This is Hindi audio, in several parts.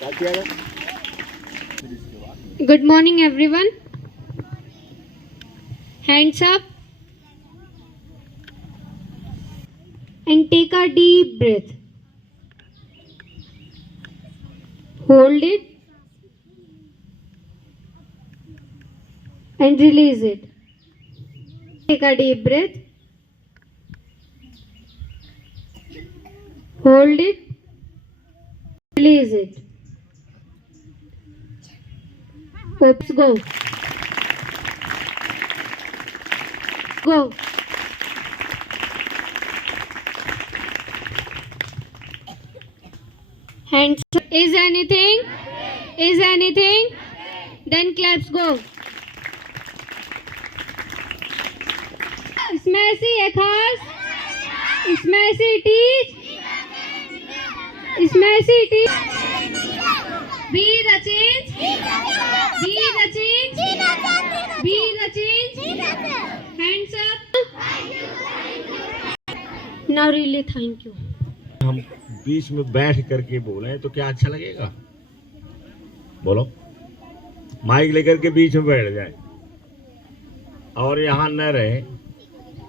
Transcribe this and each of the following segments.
Good morning, everyone. Hands up and take a deep breath. Hold it and release it. Take a deep breath. Hold it. Release it. Let's go. Go. Hands up. Is anything? Is anything? Then claps go. इसमें ऐसी है खास, इसमें ऐसी टीच, इसमें ऐसी teach. Be the change. Be the change. Be the change. Hands up. Now really thank you. हम बीच में बैठ करके बोले तो क्या अच्छा लगेगा? बोलो, माइक लेकर के बीच में बैठ जाए और यहाँ न रहे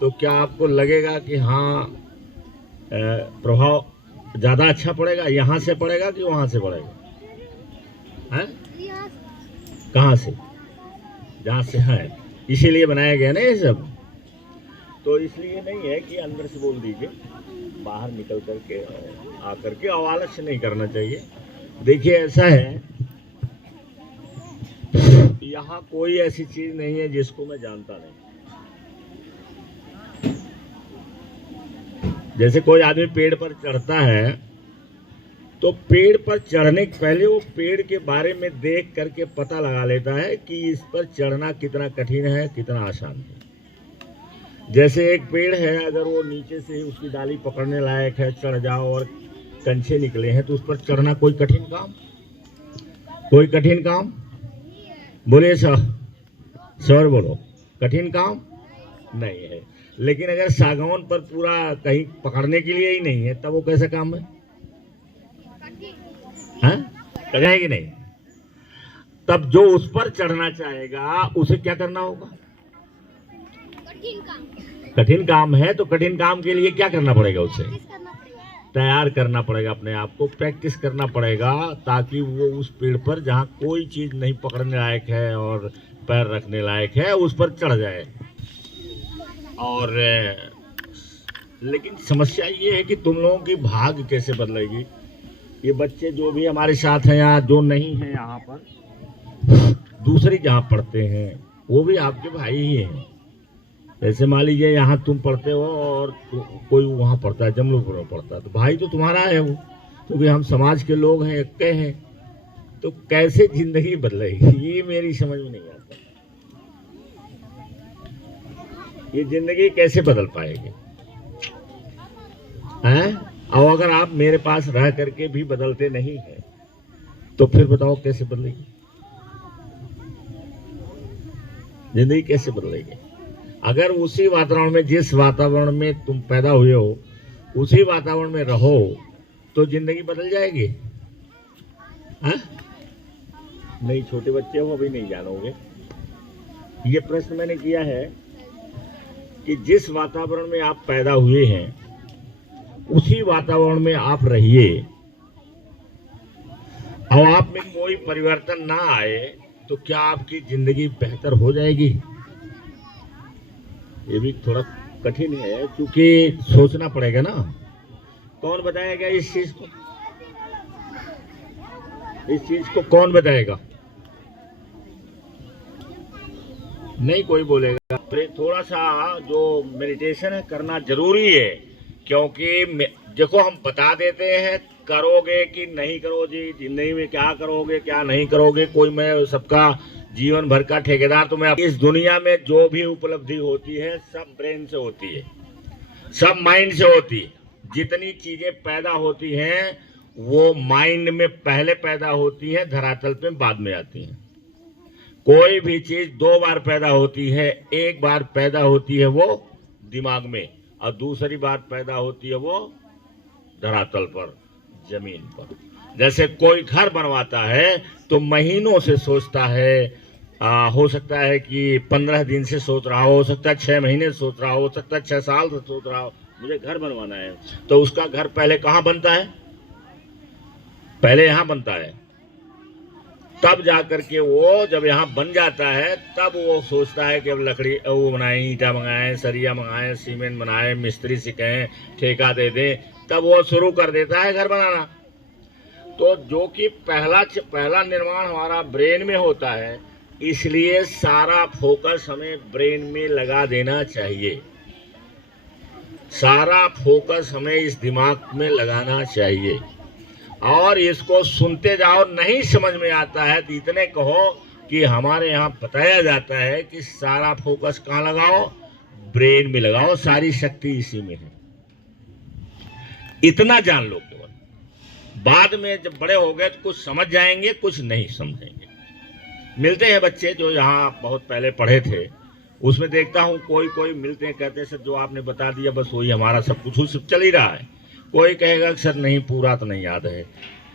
तो क्या आपको लगेगा कि हाँ प्रभाव ज़्यादा अच्छा पड़ेगा? यहाँ से पड़ेगा कि वहाँ से पड़ेगा? हैं? कहाँ से? जहाँ से है, इसीलिए बनाया गया ना ये सब. तो इसलिए नहीं है कि अंदर से बोल दीजिए, बाहर निकल करके आकर के आवालस्य नहीं करना चाहिए. देखिए ऐसा है, यहाँ कोई ऐसी चीज नहीं है जिसको मैं जानता नहीं. जैसे कोई आदमी पेड़ पर चढ़ता है तो पेड़ पर चढ़ने के पहले वो पेड़ के बारे में देख करके पता लगा लेता है कि इस पर चढ़ना कितना कठिन है, कितना आसान है. जैसे एक पेड़ है, अगर वो नीचे से उसकी डाली पकड़ने लायक है, चढ़ जाओ और कंचे निकले हैं तो उस पर चढ़ना कोई कठिन काम? कोई कठिन काम? बोलिए सर बोलो, कठिन काम नहीं है. लेकिन अगर सागवान पर पूरा कहीं पकड़ने के लिए ही नहीं है तब वो कैसा काम है? कठिन है कि नहीं? तब जो उस पर चढ़ना चाहेगा उसे क्या करना होगा? कठिन काम है तो कठिन काम के लिए क्या करना पड़ेगा? उसे तैयार करना पड़ेगा, अपने आप को प्रैक्टिस करना पड़ेगा, ताकि वो उस पेड़ पर जहाँ कोई चीज नहीं पकड़ने लायक है और पैर रखने लायक है उस पर चढ़ जाए. और लेकिन समस्या ये है कि तुम लोगों की भाग कैसे बदलेगी? ये बच्चे जो भी हमारे साथ हैं या जो नहीं हैं यहाँ पर, दूसरी जहाँ पढ़ते हैं वो भी आपके भाई ही हैं. जैसे मान लीजिए यहाँ तुम पढ़ते हो और कोई वहाँ पढ़ता है, जमलूपुर में पढ़ता है, तो भाई तो तुम्हारा है वो, क्योंकि हम समाज के लोग हैं, एक हैं. तो कैसे जिंदगी बदलेगी ये मेरी समझ में नहीं आता. ये जिंदगी कैसे बदल पाएगी? हैं? और अगर आप मेरे पास रह करके भी बदलते नहीं हैं तो फिर बताओ कैसे बदलेगी जिंदगी? कैसे बदलेगी? अगर उसी वातावरण में, जिस वातावरण में तुम पैदा हुए हो, उसी वातावरण में रहो तो जिंदगी बदल जाएगी. हाँ? नहीं, छोटे बच्चे हो अभी नहीं जानोगे. ये प्रश्न मैंने किया है कि जिस वातावरण में आप पैदा हुए हैं उसी वातावरण में आप रहिए और आप में कोई परिवर्तन ना आए तो क्या आपकी जिंदगी बेहतर हो जाएगी? ये भी थोड़ा कठिन है, क्योंकि सोचना पड़ेगा ना. कौन बताएगा इस चीज को? इस चीज को कौन बताएगा? नहीं कोई बोलेगा. थोड़ा सा जो मेडिटेशन है करना जरूरी है, क्योंकि देखो हम बता देते हैं, करोगे कि नहीं करोगे, जिंदगी में क्या करोगे क्या नहीं करोगे, कोई मैं सबका जीवन भर का ठेकेदार तो मैं. इस दुनिया में जो भी उपलब्धि होती है सब ब्रेन से होती है, सब माइंड से होती है. जितनी चीजें पैदा होती हैं वो माइंड में पहले पैदा होती है, धरातल पे बाद में आती हैं. कोई भी चीज दो बार पैदा होती है. एक बार पैदा होती है वो दिमाग में और दूसरी बार पैदा होती है वो धरातल पर, जमीन पर. जैसे कोई घर बनवाता है तो महीनों से सोचता है, हो सकता है कि 15 दिन से सोच रहा हो सकता है 6 महीने से सोच रहा हो सकता है 6 साल से सोच रहा हो, मुझे घर बनवाना है। तो उसका घर पहले कहाँ बनता है? पहले यहाँ बनता है, तब जाकर के वो जब यहाँ बन जाता है तब वो सोचता है कि अब लकड़ी वो बनाए, ईंटा मंगाएं, सरिया मंगाएं, सीमेंट बनाएं, मिस्त्री सिखाएं, ठेका दे दें, तब वो शुरू कर देता है घर बनाना। तो जो कि पहला निर्माण हमारा ब्रेन में होता है, इसलिए सारा फोकस हमें ब्रेन में लगा देना चाहिए। सारा फोकस हमें इस दिमाग में लगाना चाहिए और इसको सुनते जाओ। नहीं समझ में आता है तो इतने कहो कि हमारे यहाँ बताया जाता है कि सारा फोकस कहाँ लगाओ? ब्रेन में लगाओ, सारी शक्ति इसी में है। इतना जान लो केवल, बाद में जब बड़े हो गए तो कुछ समझ जाएंगे, कुछ नहीं समझेंगे। मिलते हैं बच्चे जो यहाँ बहुत पहले पढ़े थे, उसमें देखता हूँ कोई मिलते हैं, कहते हैं सर जो आपने बता दिया बस वही हमारा सब कुछ चल ही रहा है। कोई कहेगा सर नहीं पूरा तो नहीं याद है।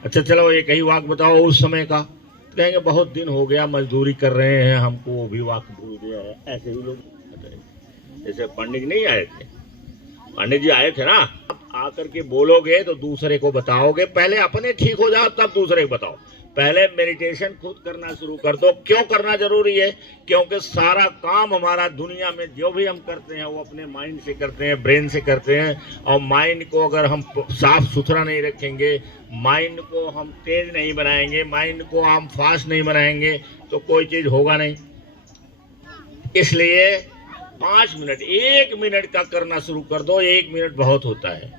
अच्छा चलो एक ही वाक्य बताओ उस समय का, तो कहेंगे बहुत दिन हो गया मजदूरी कर रहे हैं, हमको वो भी वाक्य भूल गया है। ऐसे ही लोग जैसे पंडित जी नहीं आए थे, पंडित जी आए थे ना, आकर के बोलोगे तो दूसरे को बताओगे। पहले अपने ठीक हो जाओ तब दूसरे को बताओ। पहले मेडिटेशन खुद करना शुरू कर दो। क्यों करना जरूरी है? क्योंकि सारा काम हमारा दुनिया में जो भी हम करते हैं वो अपने माइंड से करते हैं, ब्रेन से करते हैं। और माइंड को अगर हम साफ सुथरा नहीं रखेंगे, माइंड को हम तेज नहीं बनाएंगे, माइंड को हम फास्ट नहीं बनाएंगे तो कोई चीज होगा नहीं। इसलिए 5 मिनट 1 मिनट का करना शुरू कर दो। 1 मिनट बहुत होता है।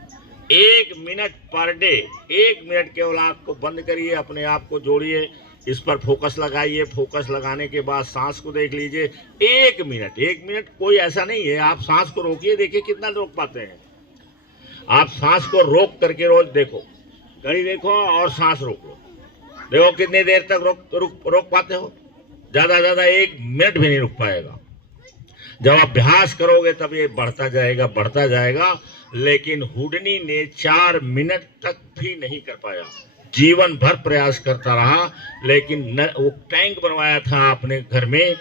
1 मिनट पर डे, 1 मिनट केवल आँख को बंद करिए, अपने आप को जोड़िए, इस पर फोकस लगाइए। फोकस लगाने के बाद सांस को देख लीजिए। 1 मिनट कोई ऐसा नहीं है, आप सांस को रोकिए, देखिए कितना रोक पाते हैं। आप सांस को रोक करके रोज देखो, घड़ी देखो और सांस रोक लो, देखो कितनी देर तक रोक पाते हो। ज्यादा 1 मिनट भी नहीं रुक पाएगा। जब अभ्यास करोगे तब ये बढ़ता जाएगा। लेकिन हुडनी ने 4 मिनट तक भी नहीं कर पाया। जीवन भर प्रयास करता रहा, लेकिन वो टैंक बनवाया था अपने घर में,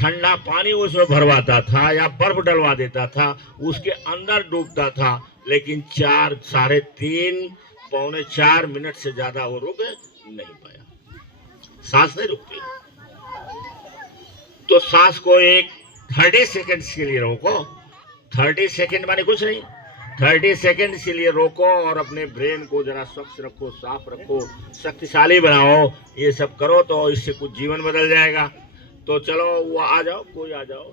ठंडा पानी उसमें भरवाता था या बर्फ डलवा देता था, उसके अंदर डूबता था, लेकिन 3.5 पौने 4 मिनट से ज्यादा वो रुक नहीं पाया। सांस नहीं रुकती। तो सांस को 30 सेकंड्स के लिए रोको। 30 सेकंड माने कुछ नहीं, 30 सेकंड के लिए रोको और अपने ब्रेन को जरा स्वच्छ रखो, साफ रखो, शक्तिशाली बनाओ। ये सब करो तो इससे कुछ जीवन बदल जाएगा। तो चलो वो आ जाओ, कोई आ जाओ।